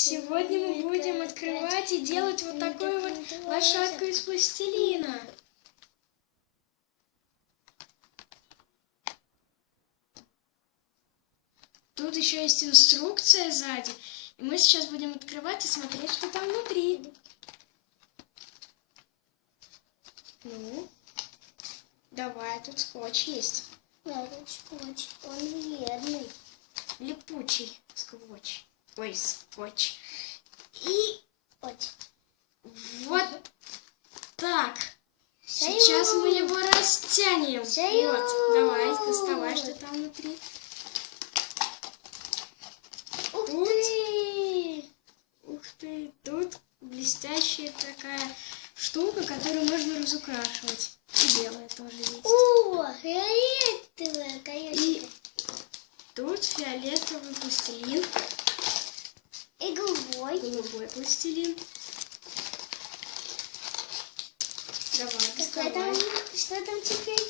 Сегодня мы будем открывать и делать вот такую вот лошадку из пластилина. Тут еще есть инструкция сзади. И мы сейчас будем открывать и смотреть, что там внутри. Ну, давай, тут скотч есть. Да, тут скотч, он вредный. Липучий скотч. Ой, скотч. И вот так. Сейчас мы его растянем. Вот, давай, доставай, что там внутри. Ух ты, тут блестящая такая штука, которую можно разукрашивать. И белая тоже есть. О, фиолетовая, конечно. И тут фиолетовый пластилин. И голубой. Голубой пластилин. Давай, доставай. Что там теперь?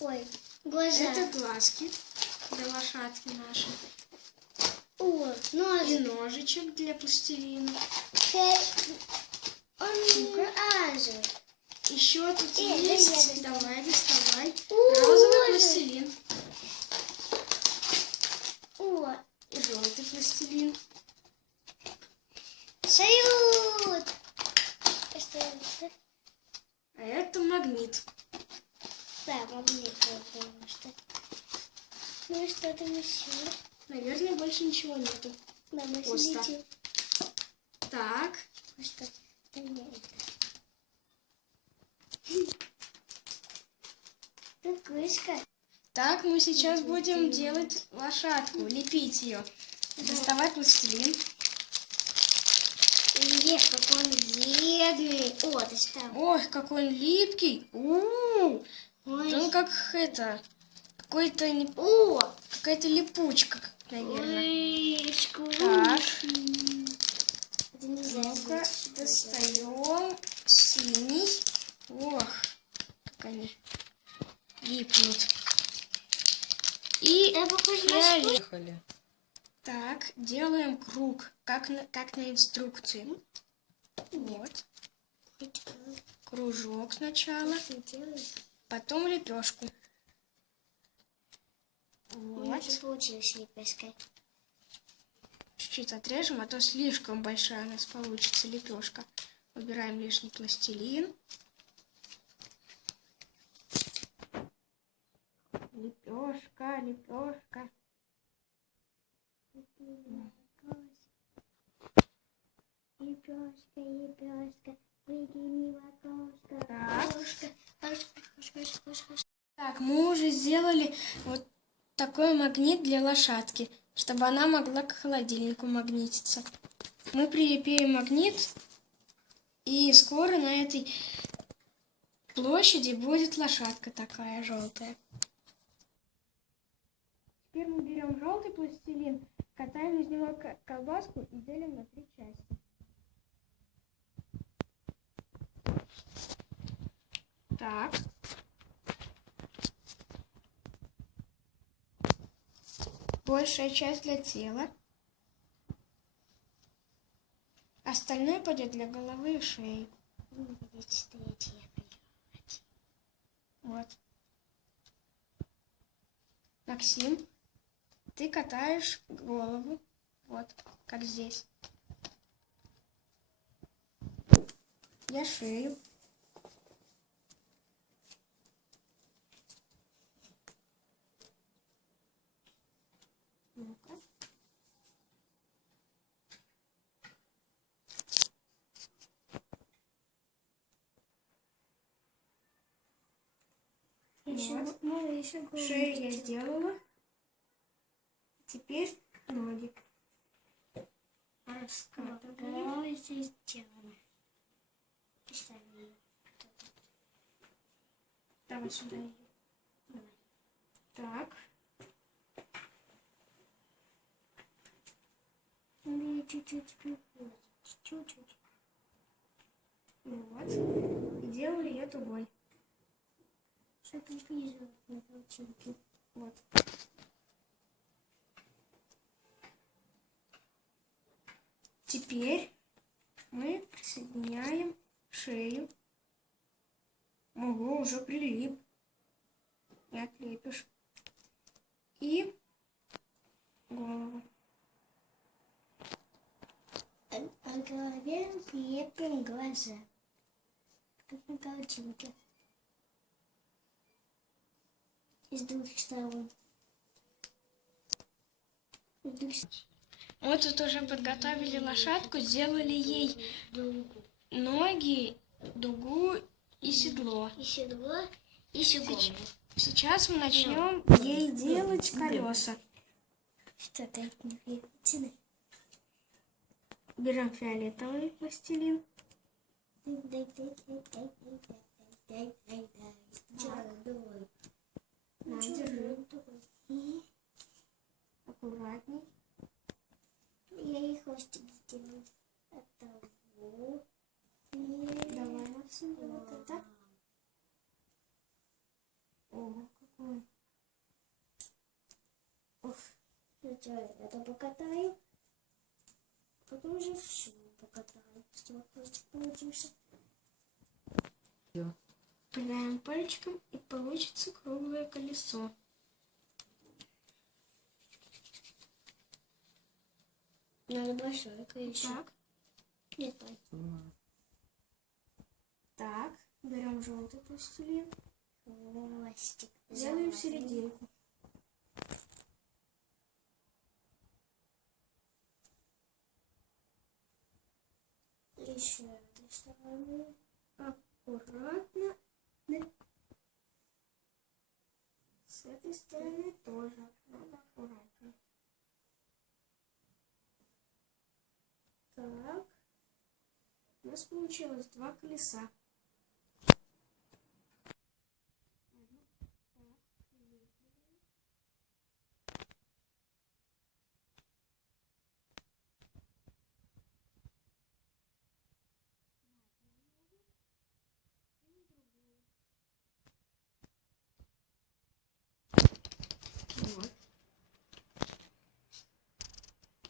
Ой, глаза. Это глазки для лошадки нашей. О, ножик. И ножичек для пластилина. Он розовый. Еще тут я есть. Давай, доставай. О, Розовый пластилин. О, И желтый пластилин. салют. Что это? А это магнит. Да, магнит, потому что. Ну и что там еще? Наверное, больше ничего нету. Да, мы Пусто. сидим. Так. Что? Да нет. Тут крышка. Так, мы сейчас будем делать лошадку, лепить ее. Доставать пластилин. Эх, какой он вредный. О, достал. Ой, какой он липкий. Ой. Он как это, какой-то не... О, какая-то липучка, наверное. ой, Так. Это нельзя Ну-ка, сделать. достаем синий. Ох, как они липнут. И Это похоже на фиолетовый. Так, делаем круг, как на инструкции. Вот. Кружок сначала, потом лепешку. У меня Вот. уже получилось лепешка. Чуть-чуть отрежем, а то слишком большая у нас получится лепешка. Убираем лишний пластилин. Лепешка, лепешка. Лепешка, лепешка, выкини в окошко. Так. Так, мы уже сделали вот такой магнит для лошадки, чтобы она могла к холодильнику магнититься. Мы прилепим магнит, и скоро на этой площади будет лошадка такая желтая. Теперь мы берем желтый пластилин, катаем из него колбаску и делим на 3 части. Так. Большая часть для тела. Остальное пойдет для головы и шеи. Вот. Максим, ты катаешь голову. Вот, как здесь. Я шею. Ну-ка. Вот. Шею я сделала. Теперь ноги. Раскатываем. Давай сюда ее. Так. Чуть-чуть. Чуть-чуть. Вот. И делаю ее тугой. Что-то снизу на полтинке. Вот. Теперь мы присоединяем шею. Ого, уже прилип. Не отлепишь. И голову. А голове прилепим глаза. Как на картинке. Из двух сторон. Мы тут уже подготовили лошадку, сделали ей ноги, дугу и седло. И седло, и седло. Сейчас мы начнем ей делать колеса. Что-то это не видно. Берем фиолетовый пластилин. На, держи. И Аккуратней. я и хвостик сделаю. От того. И Давай, Максим, вот это. Ого, какой. Уф. Сначала это покатаю. Потом уже все покатаю. Чтобы хвостик получился. Пинаем пальчиком, и получится круглое колесо. Надо большое колесо. Так, Нет, так. так. Берем желтый пластилин. Хвостик. Делаем Заводим. серединку. Еще этой стороны. Аккуратно. С этой стороны тоже надо аккуратнее. Так. У нас получилось 2 колеса. Вот.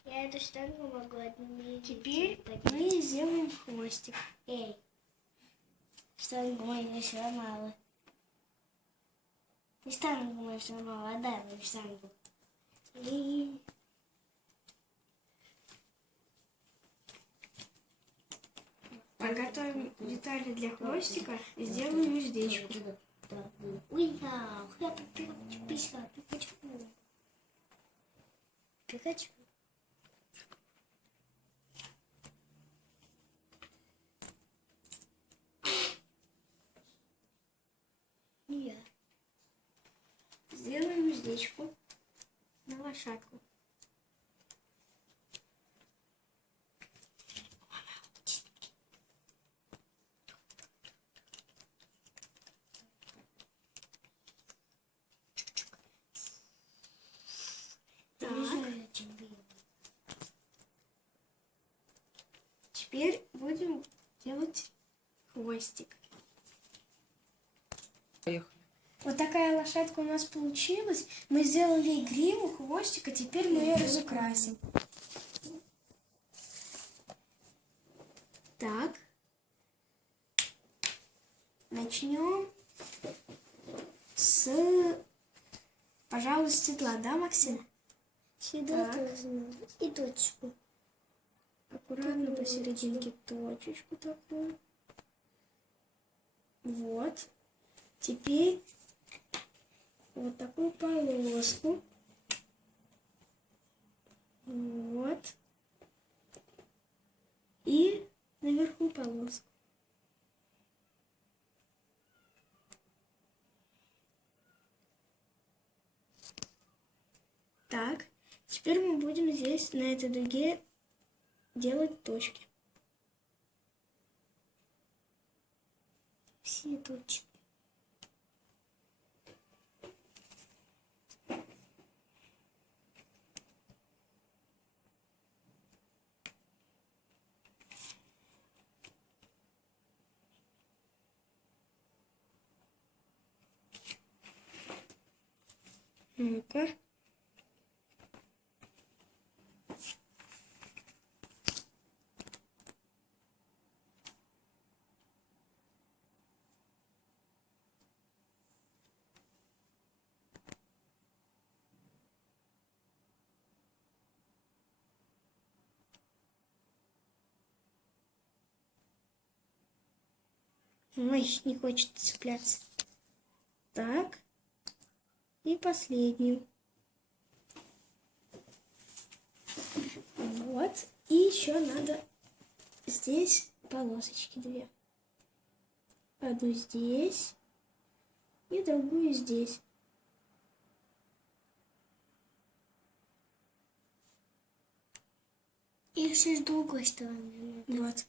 Я эту штангу могу одним Теперь мы сделаем хвостик. Эй, штангу мою сломала. И штангу мою сломала, отдай мою штангу. И... Подготовим детали для хвостика и сделаем уздечку. Ой, да, Пикачу. Пикачу. Я. Сделаем уздечку на лошадку. Так, теперь будем делать хвостик. Поехали. Вот такая лошадка у нас получилась. Мы сделали ей гриву, хвостик, а теперь мы ее разукрасим. Так. Начнем с, пожалуй, с седла, да, Максим? Сюда Так. тоже надо. И точку. Аккуратно посерединке точечку такую. Вот. Теперь вот такую полоску. Вот. И наверху полоску. Так. Теперь мы будем здесь, на этой дуге, делать точки. Все точки. Ну-ка. Ой, не хочет цепляться. Так. И последнюю. Вот. И еще надо здесь полосочки две. Одну здесь и другую здесь. И еще с другой стороны. Вот.